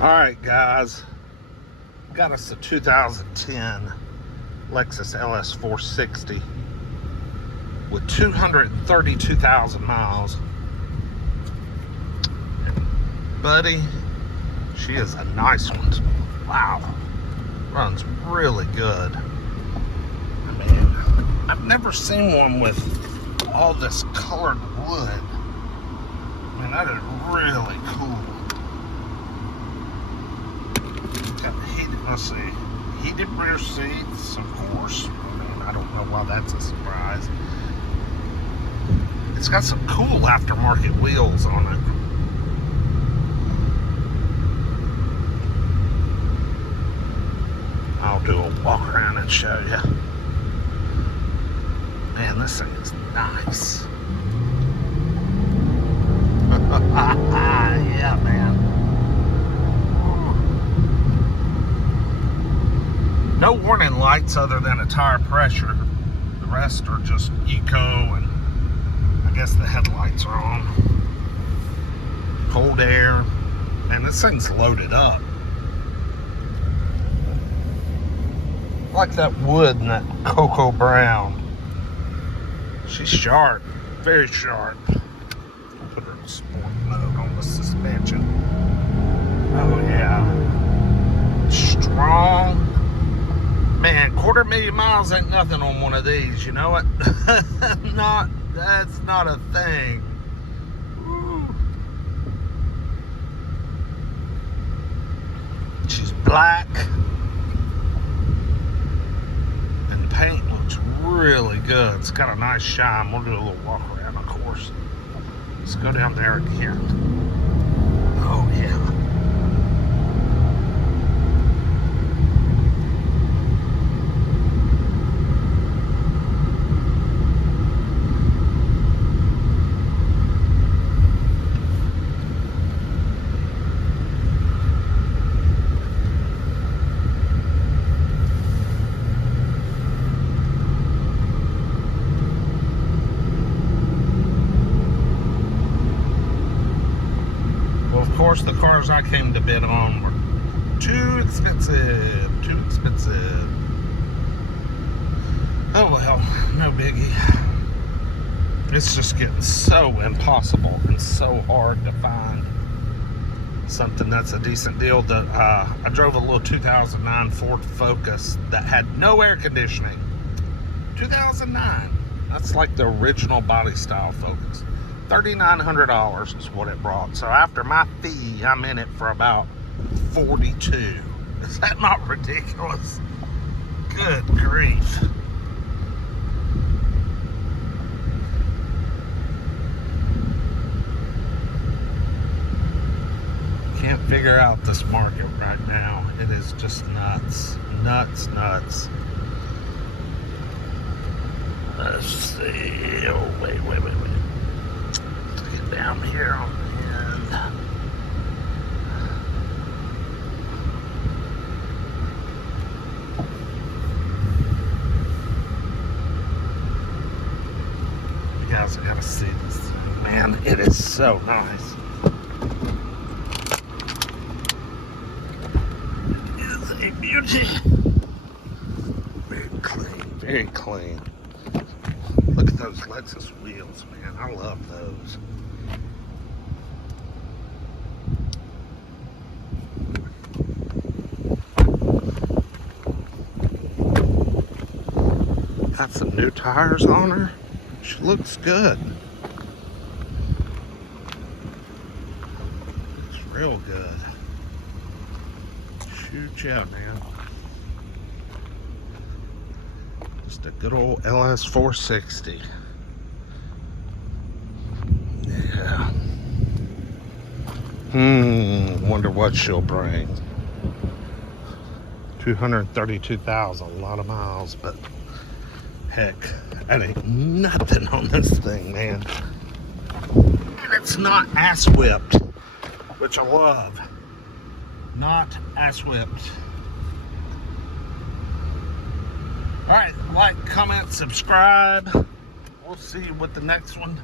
Alright guys, got us a 2010 Lexus LS460 with 232,000 miles. And buddy, she is a nice one. Wow, runs really good. I mean, I've never seen one with all this colored wood. I mean, that is really cool. Let's see, heated rear seats, of course. I mean, I don't know why that's a surprise. It's got some cool aftermarket wheels on it. I'll do a walk around and show you. Man, this thing is nice. Yeah, man. No warning lights other than a tire pressure. The rest are just eco, and I guess the headlights are on. Cold air. Man, this thing's loaded up. I like that wood and that cocoa brown. She's sharp, very sharp. I'll put her in sport mode on the suspension. Oh yeah. Strong. Man, 250,000 miles ain't nothing on one of these, you know what? That's not a thing. Woo. She's black. And the paint looks really good. It's got a nice shine. We'll do a little walk around, of course. Let's go down there again. Oh, yeah. Of course, the cars I came to bid on were too expensive. Oh well, no biggie. It's just getting so impossible and so hard to find something that's a decent deal. That I drove a little 2009 Ford Focus that had no air conditioning. 2009. That's like the original body style Focus. $3,900 is what it brought. So after my fee, I'm in it for about 42. Is that not ridiculous? Good grief. Can't figure out this market right now. It is just nuts. Nuts. Let's see. Oh, wait. Get down here on the end. You guys have got to see this thing. Man, it is so nice. It is a beauty. Very clean. Look at those Lexus wheels, man. I love those. Got some new tires on her. She looks good. Looks real good. Shoot ya, man. Just a good old LS460. Yeah. Wonder what she'll bring. 232,000, a lot of miles, but heck, that ain't nothing on this thing, man. And it's not ass whipped, which I love. Not ass whipped. Alright, like, comment, subscribe. We'll see you with the next one.